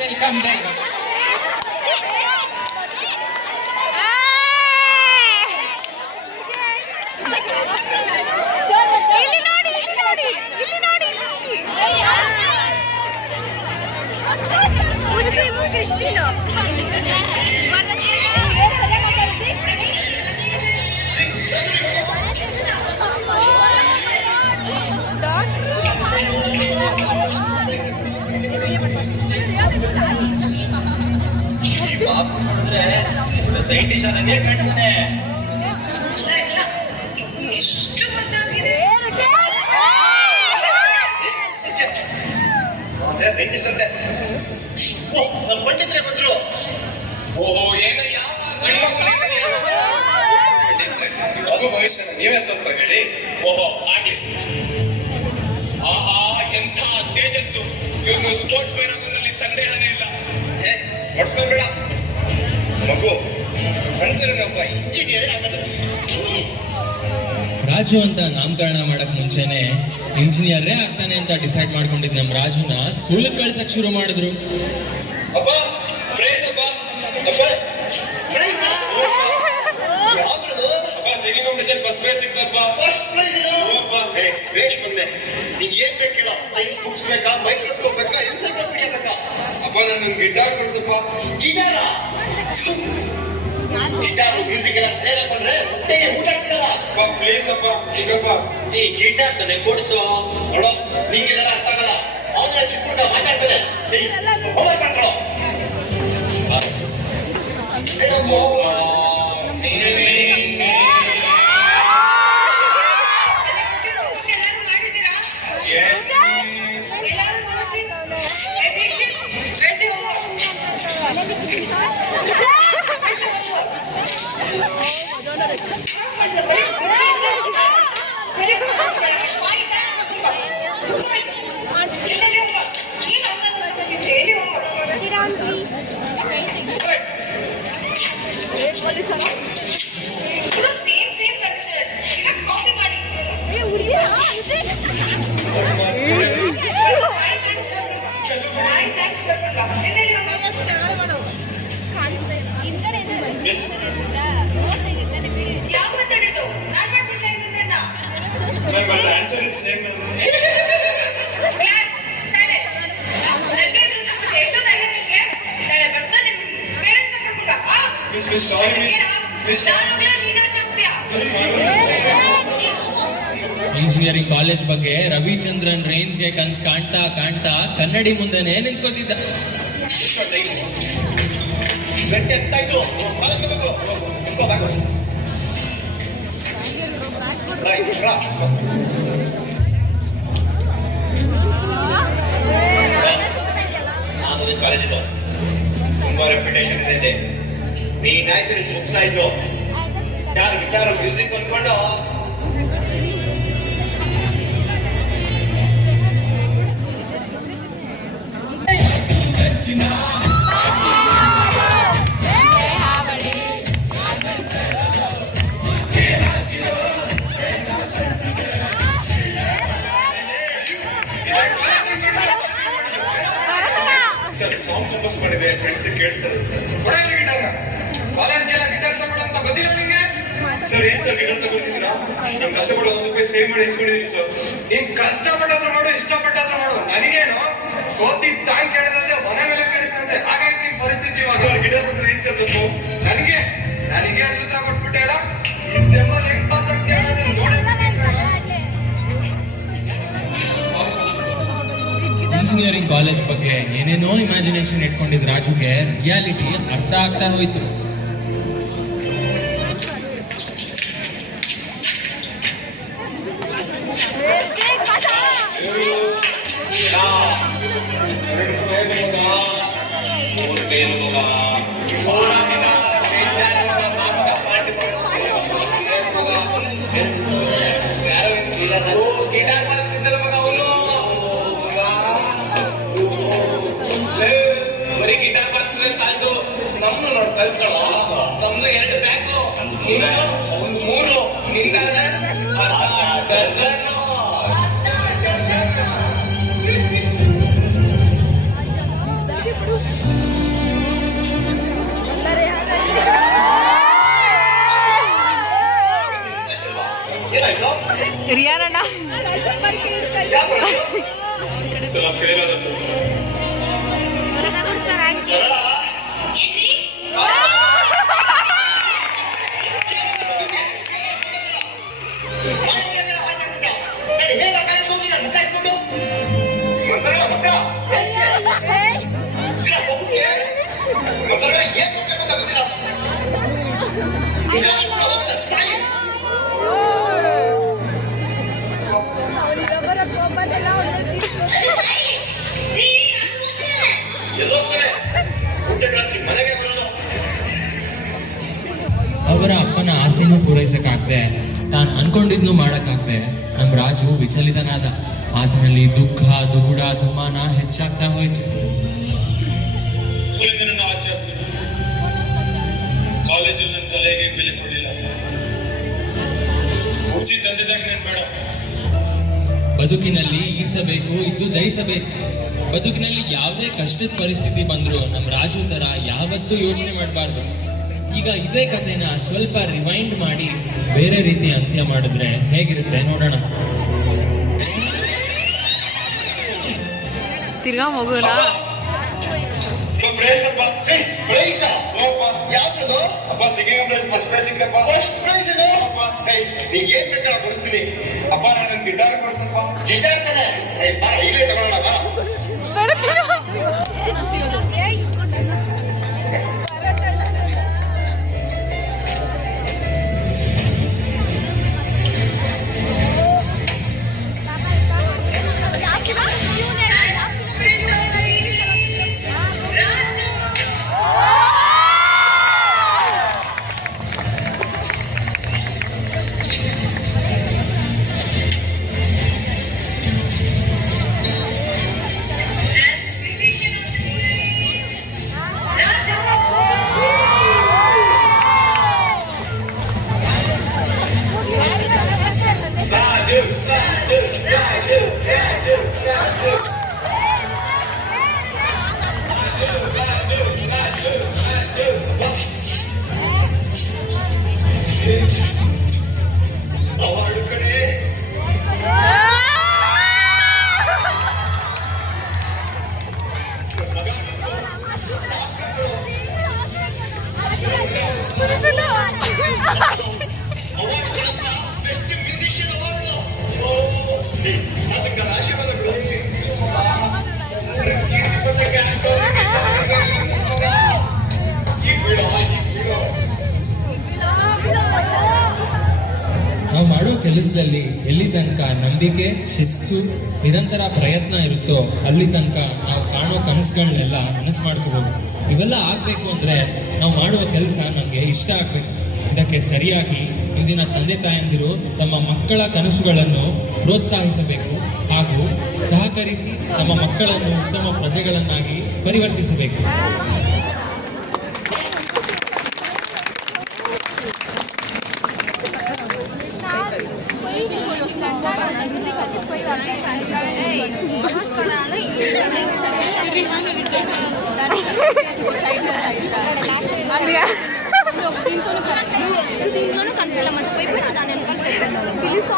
Welcome back. Babu ನೋಡಿದ್ರೆ scientist ನನಗೆ ಕಾಣ್ತಾನೆ. ಎಷ್ಟು ಬದಲಾಗಿದೆ ಸೈಂಟಿಸ್ಟ್ ಅಂತೆ. ನಮ್ಮ ಪಂಡಿತರೇ ಬಂದ್ರು. ಓಹೋ ಏನು ಯಾವ ಮಗು ಭವಿಷ್ಯನ ನೀವೇ ಸ್ವಲ್ಪ ಹೇಳಿ. ಓಹೋ ಆಗ್ಲಿ. ಆಹಾ ಎಂಥ ತೇಜಸ್ಸು. ಇವನು ಸ್ಪೋರ್ಟ್ಸ್ ಮ್ಯಾನ್ ಆಗೋದ್ರಲ್ಲಿ ಸಂದೇಹನೇ ಇಲ್ಲ. ಹೊಡ್ಸ್ಕೊಂಡ್ಬೇಡ ಮಗು. ಅಂದ್ರೆ ಒಬ್ಬ ಇಂಜಿನಿಯರೇ ಆಗೋದು. ರಾಜು ಅಂತ ನಾಮಕರಣ ಮಾಡಕ್ ಮುಂಚೆನೆ ಇಂಜಿನಿಯರೇ ಆಗ್ತಾನೆ ಅಂತ ಡಿಸೈಡ್ ಮಾಡ್ಕೊಂಡಿದ್ ನಮ್ ರಾಜುನ ಸ್ಕೂಲ್ ಕಳ್ಸಕ್ ಶುರು ಮಾಡಿದ್ರು. ಅಪ್ಪ ಪ್ರೈಸ್ ಅಪ್ಪ. ಅಪ್ಪ ಪ್ರೈಸ್ ಯಾವ್ದು? ಅಪ್ಪ ಸಿಂಗಿಂಗ್ ಕಾಂಪಿಟೇಷನ್ ಫಸ್ಟ್ ಪ್ರೈಸ್ ಸಿಕ್ತಪ್ಪ. ಫಸ್ಟ್ ಪ್ರೈಸ್ ಇದು. ವೇಷ್ ಬಂದೆ. ನಿಂಗೆ ಏನ್ ಬೇಕಿಲ್ಲ. ಸೈನ್ಸ್ ಬುಕ್ಸ್ ಬೇಕಾ, ಮೈಕ್ರೋಸ್ಕೋಪ್ ಬೇಕಾ, ಎನ್ಸೈಕ್ಲೋಪೀಡಿಯಾ ಬೇಕಾ? ಅಪ್ಪ ನಾನು ಗಿಟಾರ್ ಕೊಡ್ಸಪ್ಪ. ಗಿಟಾರ? ಗಿಟಾರ್ ಮ್ಯೂಸಿಕ್ ಎಲ್ಲ ತಯಾರಕೊಂಡ್ರೆ ಹೊಟ್ಟೆಗೆ ಊಟ ಸಿಗಲ್ಲ. ಅಪ್ಪ ಪ್ಲೀಸ್ ಅಪ್ಪ ಈಗಪ್ಪ. ಈ ಗಿಟಾರ್ ತಾನೆ ಕೊಡಿಸು. ನೋಡೋ ನಿಂಗೆಲ್ಲ ಅರ್ಥ ಆಗಲ್ಲ. ಅವನ ಚಿಕ್ಕ ಹುಡುಗ ಮಾತಾಡ್ತಾನೆ. ಹೋಮ್ವರ್ಕ್ ಮಾಡ್ಕೊಳ್ಳೋ. Answer is same. Engineering college ಬಗ್ಗೆ ರವಿಚಂದ್ರನ್ ರೇಂಜ್ಗೆ ಕನ್ಸ್ ಕಾಣ್ತಾ ಕಾಣ್ತಾ ಕನ್ನಡಿ ಮುಂದೆನೆ ನಿಂತ್ಕೋತಿದ್ದ. ಗಂಟೆ ಎತ್ತಾಯ್ತು. ಕಾಲೇಜ್ ಇದು ತುಂಬಾ ರೆಪ್ಯುಟೇಷನ್ ಇದೆ. ನೀನಾಯ್ತು, ನಿನ್ ಬುಕ್ಸ್ ಆಯ್ತು. ಯಾರು ಗಿಟಾರ್ ಮ್ಯೂಸಿಕ್ ಅಂದ್ಕೊಂಡು ಸರ್ ಸಾಂಗ್ ಕಂಪೋಸ್ ಮಾಡಿದೆ. ಫ್ರೆಂಡ್ಸ್ ಕೇಳಿಸ್ತಾರೆ ಸರ್. ಕಾಲೇಜ್ಗೆಲ್ಲ ಗಿಟಾರ್ ತಗೊಳ್ಳೋ ಅಂತ ಗೊತ್ತಿಲ್ಲ ನಿಮಗೆ? ಸರ್ ಏನ್ ಸರ್ ಗಿಟಾರ್ ತಗೊಳ್ತಿದ್ದೀರಾ? ನಮ್ ಕಷ್ಟಪಟ್ಟು ₹1 ಸೇವ್ ಮಾಡಿ ಇಸ್ಕೊಂಡಿದೀವಿ ಸರ್. ನೀನ್ ಕಷ್ಟಪಟ್ಟಾದ್ರೂ ಮಾಡು, ಇಷ್ಟಪಟ್ಟಾದ್ರೂ ಮಾಡು. ನನಗೇನು ಕೋತಿ ಟ್ಯಾಂಕ್ ಕೇಳಿದ್ರೆ ಮನೆ ಮೇಲೆ ಕೇಳಿಸ್ತಂತೆ. ಹಾಗಾಯ್ತು ಈ ಪರಿಸ್ಥಿತಿ. ಸರ್ ಗಿಟಾರ್ ಸರ್ ಏನ್ ಸರ್ ತಪ್ಪು? ನನಗೆ ಉತ್ತರ ಕೊಟ್ಬಿಟ್ಟೆ ಅಲ್ಲ. ಈ ಸೆಮ್ಮಲ್ಲಿ ಹೆಂಗ್ ಪಾಸ್ ಆಗ್ತೀಯ ನೋಡಿ. ಇಂಜಿನಿಯರಿಂಗ್ ಕಾಲೇಜ್ ಬಗ್ಗೆ ಏನೇನೋ ಇಮ್ಯಾಜಿನೇಷನ್ ಇಟ್ಕೊಂಡಿದ್ ರಾಜುಗೆ ರಿಯಾಲಿಟಿ ಅರ್ಥ ಆಗ್ತಾ ಹೋಯ್ತು. ಕಲ್ತ್ಕೊಳ್ಳೋ. ನಮ್ದು 2 ಬ್ಯಾಕು, ಒಂದು 3, ನಿಂದಾದ್ರೆ 10 ಡಜನ್. ರಿಯಾನಣ್ಣ ಸಲ ಫೇಲ್ ಆದ ಸರಳ ಅವರ ಅಪ್ಪನ ಆಸೆನೂ ಪೂರೈಸಕ್ಕಾಗದೆ ತಾನು ಅನ್ಕೊಂಡಿದ್ನು ಮಾಡಕ್ಕಾಗದೆ ನಮ್ ರಾಜು ವಿಚಲಿತನಾದ. ಆತನಲ್ಲಿ ದುಃಖ ದುಗುಡ ದುಮ್ಮಾನ ಹೆಚ್ಚಾಗ್ತಾ ಹೋಯ್ತು. ಸ್ಕೂಲಿಂದ ನನ್ನ ಆಚೆ ಹಾಕಿದ್ರು. ಕಾಲೇಜಲ್ಲಿ ನನ್ನ ಕಲೆಗೆ ಬೆಲೆ ಕೊಡಲಿಲ್ಲ. ಕುರ್ಚಿ ತಂದಿದ್ದಾಗ ನಾನು ಬೇಡ. ಬದುಕಿನಲ್ಲಿ ಈಸಬೇಕು, ಇದ್ದು ಜಯಿಸಬೇಕು. ಬದುಕಿನಲ್ಲಿ ಯಾವುದೇ ಕಷ್ಟದ ಪರಿಸ್ಥಿತಿ ಬಂದ್ರು ನಮ್ ರಾಜು ತರ ಯಾವತ್ತೂ ಯೋಚನೆ ಮಾಡಬಾರ್ದು. ಈಗ ಇದೇ ಕಥೆನ ಸ್ವಲ್ಪ ರಿವೈಂಡ್ ಮಾಡಿ ಬೇರೆ ರೀತಿ ಅಂತ್ಯ ಮಾಡಿದ್ರೆ ಹೇಗಿರುತ್ತೆ ನೋಡೋಣ. ತಿರ್ಗಾ ಮಗುನ ಅಪ್ಪ ಸಿಂಗಿಂಗ್ ಪ್ರೈಸ್ ಫಸ್ಟ್ ಪ್ರೈಸ್ ಸಿಕ್ಕಪ್ಪ. ಫಸ್ಟ್ ಪ್ರೈಸ್ ನೀ ಏನ್ ಬೇಕಾ ಕೊಡಿಸ್ತೀನಿ ಅಪ್ಪ. ನಾನು ಗಿಟಾರ್ ಕೊಡ್ಸಪ್ಪ. ಗಿಟಾರ್ ತಾನೆ ಇಲ್ಲೇ ತಗೊಳ್ಳೋಣ ಬಾ. ನಾವು ಮಾಡೋ ಕೆಲಸದಲ್ಲಿ ಎಲ್ಲಿ ತನಕ ನಂಬಿಕೆ, ಶಿಸ್ತು, ನಿರಂತರ ಪ್ರಯತ್ನ ಇರುತ್ತೋ ಅಲ್ಲಿ ತನಕ ನಾವು ಕಾಣೋ ಕನಸುಗಳನ್ನೆಲ್ಲ ನನಸು ಮಾಡ್ಕೋಬಹುದು. ಇವೆಲ್ಲ ಆಗ್ಬೇಕು ಅಂದ್ರೆ ನಾವು ಮಾಡುವ ಕೆಲಸ ನಮಗೆ ಇಷ್ಟ ಆಗ್ಬೇಕು. ಇದಕ್ಕೆ ಸರಿಯಾಗಿ ಇಂದಿನ ತಂದೆ ತಾಯಂದಿರು ತಮ್ಮ ಮಕ್ಕಳ ಕನಸುಗಳನ್ನು ಪ್ರೋತ್ಸಾಹಿಸಬೇಕು ಹಾಗೂ ಸಹಕರಿಸಿ ತಮ್ಮ ಮಕ್ಕಳನ್ನು ಉತ್ತಮ ಪ್ರಜೆಗಳನ್ನಾಗಿ ಪರಿವರ್ತಿಸಬೇಕು. దీంతో కనిపించలే మంచి పోయిపోయినా దాని వెనకాల పిలుస్తా